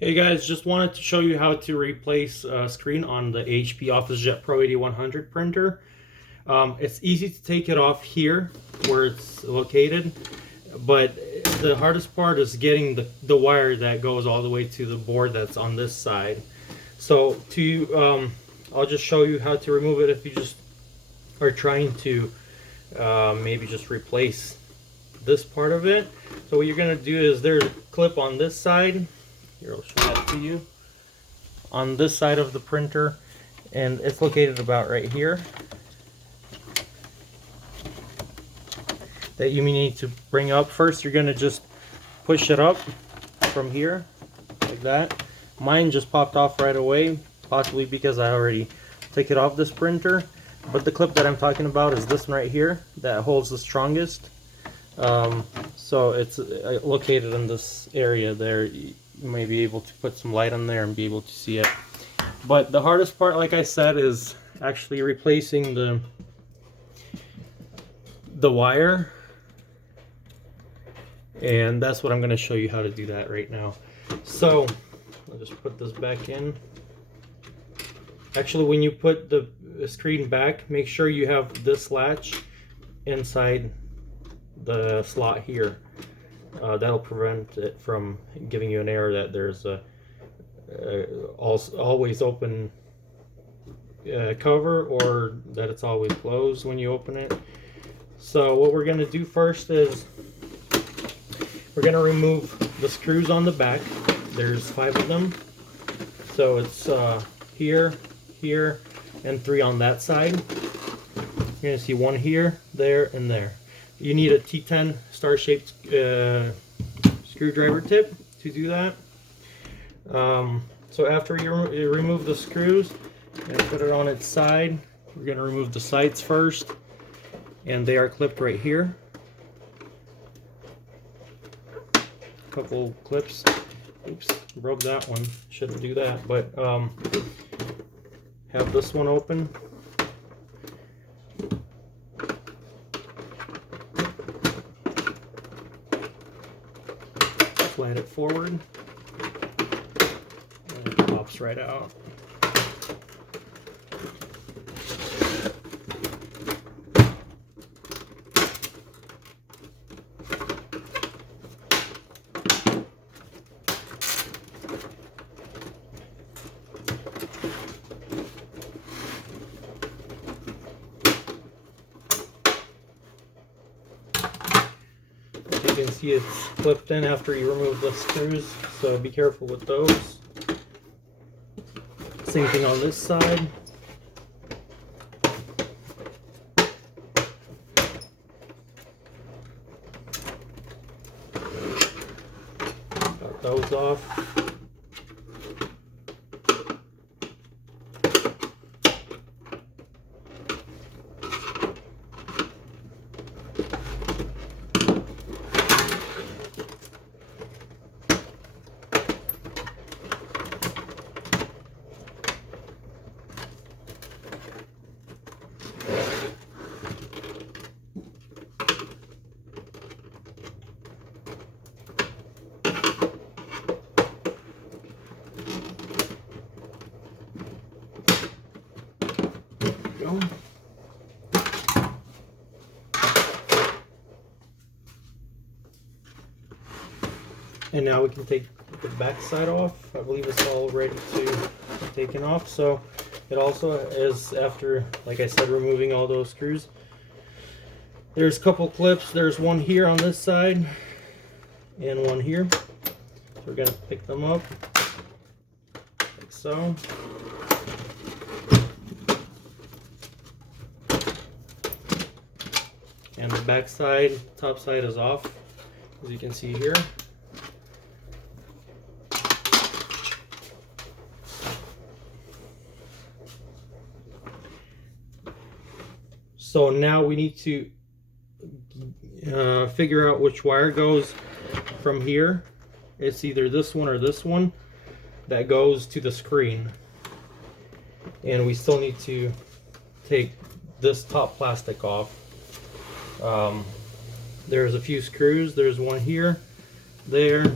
Hey guys, just wanted to show you how to replace a screen on the HP Officejet Pro 8100 printer. It's easy to take it off here where it's located, but the hardest part is getting the wire that goes all the way to the board that's on this side. So I'll just show you how to remove it if you just are trying to maybe just replace this part of it. So what you're going to do is there's a clip on this side. Here, I'll show that to you. On this side of the printer, and it's located about right here. That you need to bring up. First, you're going to just push it up from here, like that. Mine just popped off right away, possibly because I already took it off this printer. But the clip that I'm talking about is this one right here, that holds the strongest. So it's located in this area there. You may be able to put some light on there and be able to see it. But the hardest part, like I said, is actually replacing the wire. And that's what I'm going to show you how to do that right now. So I'll just put this back in. Actually, when you put the screen back, make sure you have this latch inside the slot here. That'll prevent it from giving you an error that there's a always open cover, or that it's always closed when you open it. So what we're going to do first is we're going to remove the screws on the back. There's 5 of them. So it's here, here, and 3 on that side. You're going to see 1 here, there, and there. You need a T10 star-shaped screwdriver tip to do that. So after you remove the screws and put it on its side, we're going to remove the sights first, and they are clipped right here. Couple clips. Oops, broke that one. Shouldn't do that, but have this one open. Slide it forward, and it pops right out. You can see it's clipped in after you remove the screws, so be careful with those. Same thing on this side. Got those off. Go. And now we can take the back side off. I believe it's all ready to be taken off. So it also is, after, like I said, removing all those screws. There's a couple clips. There's one here on this side and one here. So we're going to pick them up like so. And the back side, top side is off, as you can see here. So now we need to figure out which wire goes from here. It's either this one or this one that goes to the screen. And we still need to take this top plastic off. There's a few screws. There's one here, there,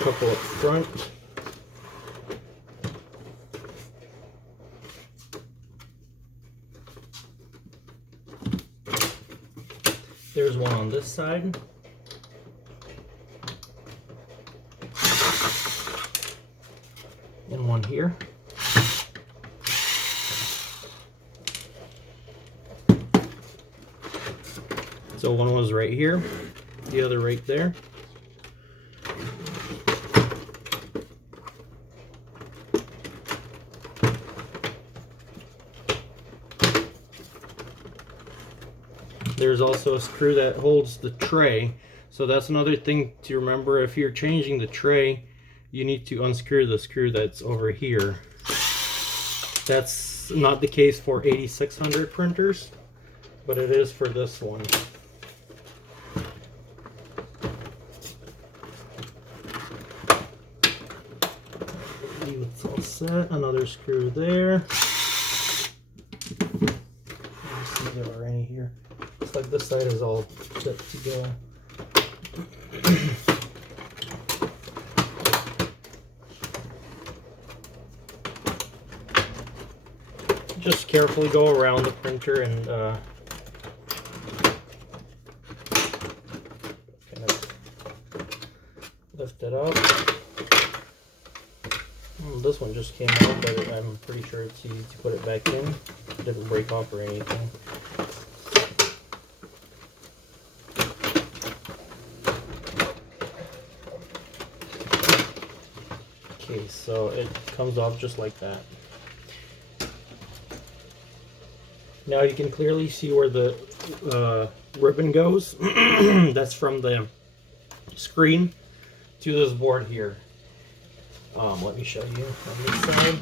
couple up front. There's one on this side. And one here. So one was right here, the other right there. There's also a screw that holds the tray. So that's another thing to remember. If you're changing the tray, you need to unscrew the screw that's over here. That's not the case for 8600 printers, but it is for this one. It's all set. Another screw there. Let me see if there are any here. Looks like this side is all set to go. Just carefully go around the printer and kind of lift it up. This one just came out, but I'm pretty sure it's easy to put it back in. It didn't break off or anything. Okay, so it comes off just like that. Now you can clearly see where the ribbon goes. That's from the screen to this board here. Let me show you on this side.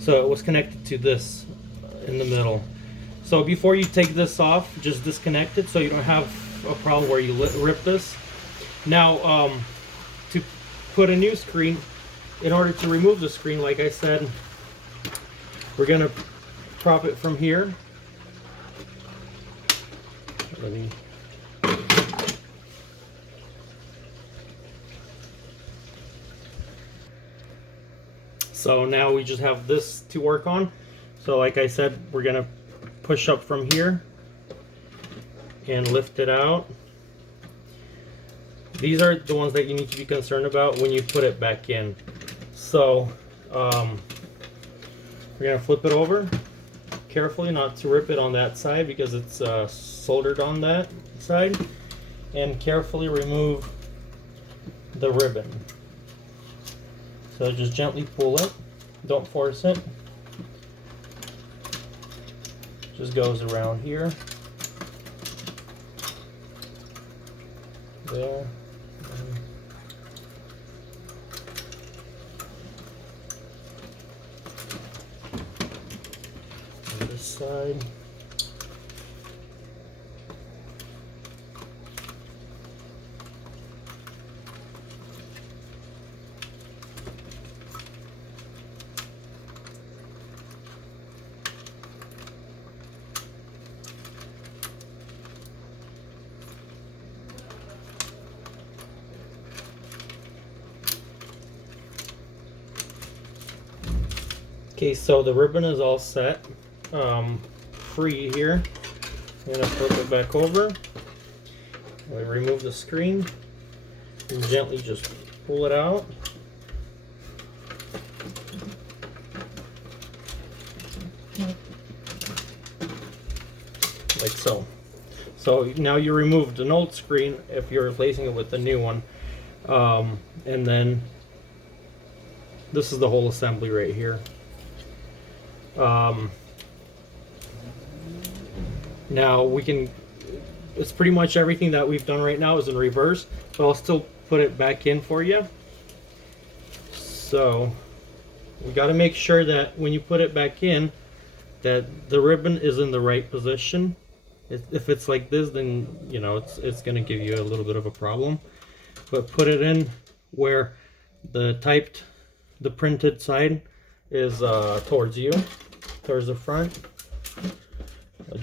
So it was connected to this in the middle. So before you take this off, just disconnect it so you don't have a problem where you rip this. Now, to put a new screen, in order to remove the screen, like I said, we're gonna prop it from here. Let me. So now we just have this to work on. So like I said, we're gonna push up from here and lift it out. These are the ones that you need to be concerned about when you put it back in. So we're gonna flip it over carefully, not to rip it on that side because it's soldered on that side, and carefully remove the ribbon. So just gently pull it, don't force it. Just goes around here, there, on this side. Okay, so the ribbon is all set, free here. I'm gonna flip it back over. We remove the screen and gently just pull it out. Like so. So now you removed an old screen if you're replacing it with a new one. And then this is the whole assembly right here. Now we can, it's pretty much everything that we've done right now is in reverse, but I'll still put it back in for you. So we got to make sure that when you put it back in, that the ribbon is in the right position. If it's like this, then you know it's going to give you a little bit of a problem. But put it in where the printed side is towards you, towards the front.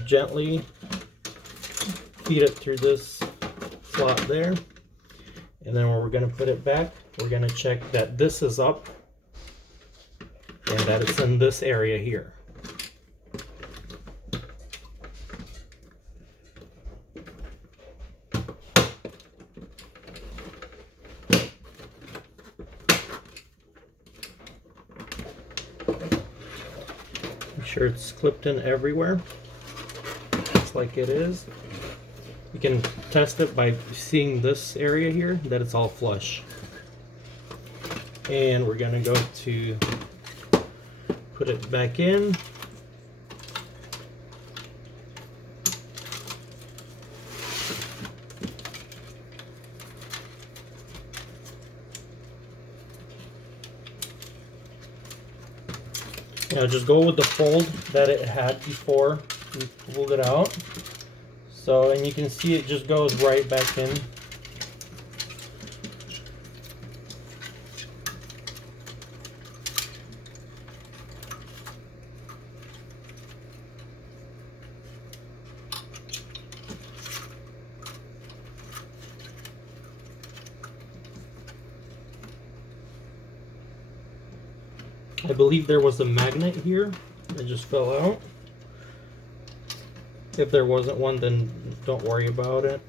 Gently feed it through this slot there, And then when we're going to put it back, we're going to check that this is up and that it's in this area here. Make sure it's clipped in everywhere, just like it is. You can test it by seeing this area here, that it's all flush. And we're going to go to put it back in. Now just go with the fold that it had before you pulled it out. So, and you can see it just goes right back in. I believe there was a magnet here. It just fell out. If there wasn't one, then don't worry about it.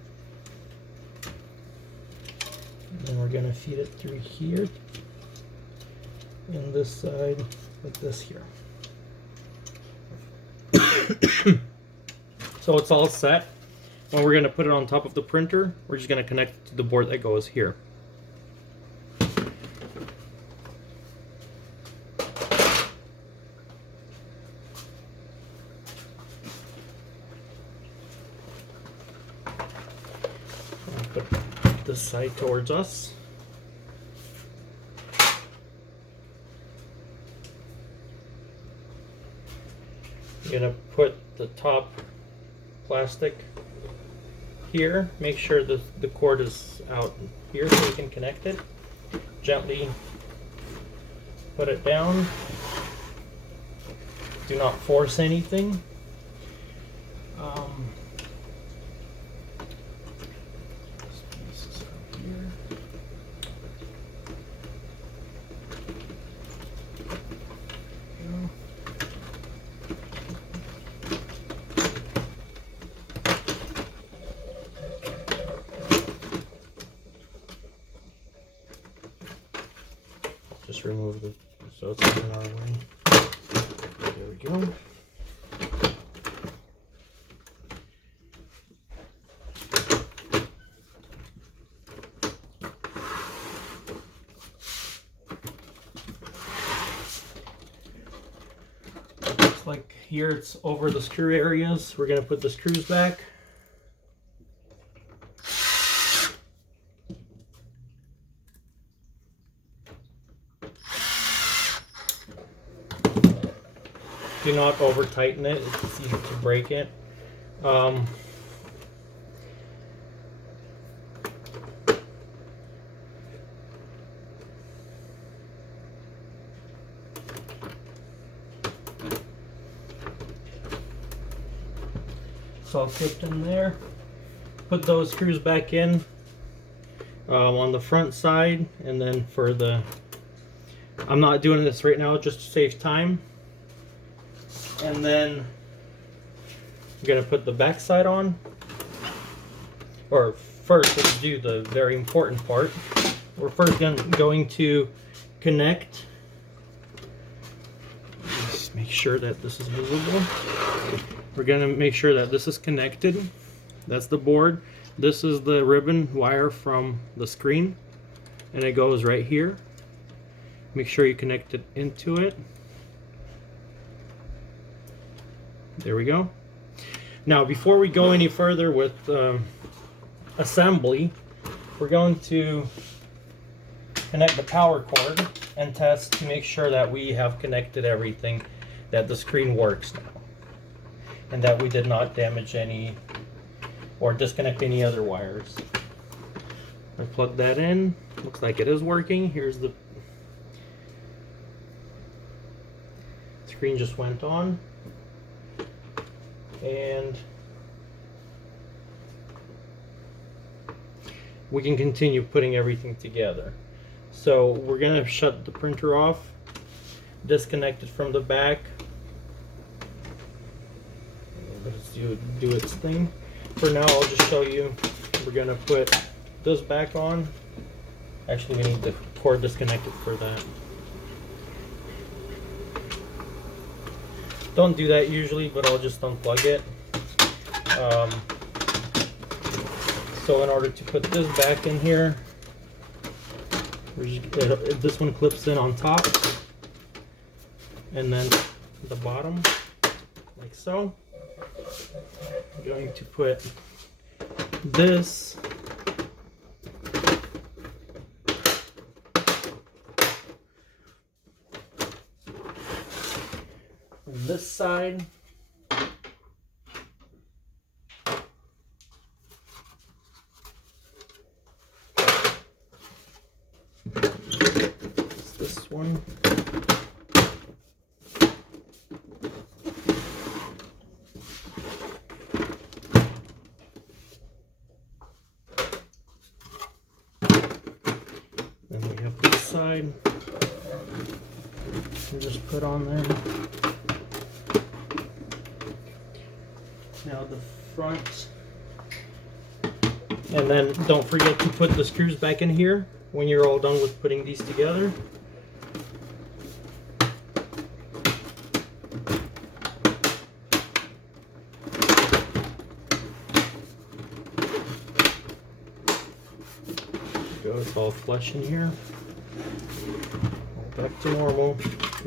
And we're going to feed it through here. And this side, like this here. So it's all set. When we're going to put it on top of the printer, we're just going to connect it to the board that goes here. Put this side towards us. You're going to put the top plastic here. Make sure that the cord is out here so you can connect it. Gently put it down. Do not force anything. Just remove the, so it's in our way. There we go. Looks like here it's over the screw areas. We're going to put the screws back. Do not over tighten it, it's easy to break it. It's all clipped in there. Put those screws back in on the front side, and then for the, I'm not doing this right now just to save time. And then I'm going to put the back side on. Or first, let's do the very important part. We're first going to connect. Just make sure that this is visible. We're going to make sure that this is connected. That's the board. This is the ribbon wire from the screen. And it goes right here. Make sure you connect it into it. There we go. Now, before we go any further with assembly, we're going to connect the power cord and test to make sure that we have connected everything, that the screen works now, and that we did not damage any or disconnect any other wires. I plug that in. Looks like it is working. Here's the screen just went on. And we can continue putting everything together. So we're gonna shut the printer off, disconnect it from the back. Let's do its thing. For now, I'll just show you. We're gonna put this back on. Actually, we need the cord disconnected for that. Don't do that usually, but I'll just unplug it. So in order to put this back in here, this one clips in on top, and then the bottom, like so. I'm going to put this on this side. It's this one. Then we have this side. We'll just put on there. Now the front. And then don't forget to put the screws back in here when you're all done with putting these together. Go, it's all flush in here. Back to normal.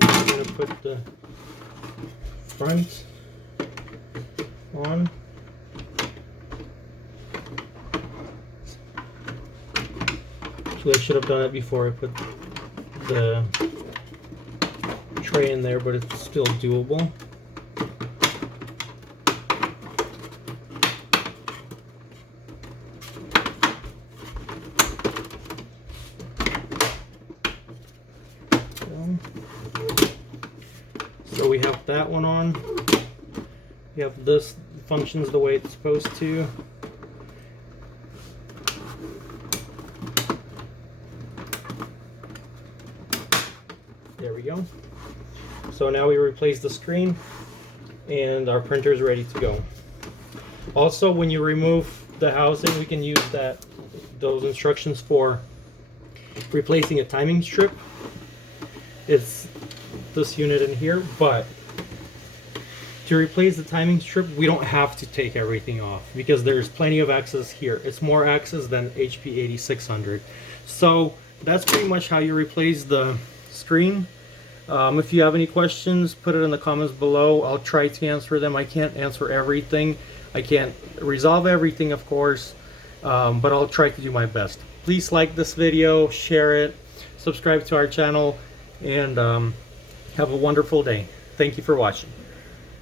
We're going to put the front on. Actually, I should have done it before I put the tray in there, but it's still doable. So we have that one on. We have this functions the way it's supposed to. There we go. So now we replace the screen and our printer is ready to go. Also, when you remove the housing, we can use those instructions for replacing a timing strip. It's this unit in here, but to replace the timing strip, we don't have to take everything off because there's plenty of access here. It's more access than HP 8600. So that's pretty much how you replace the screen. If you have any questions, put it in the comments below. I'll try to answer them. I can't answer everything. I can't resolve everything, of course, but I'll try to do my best. Please like this video, share it, subscribe to our channel, and have a wonderful day. Thank you for watching.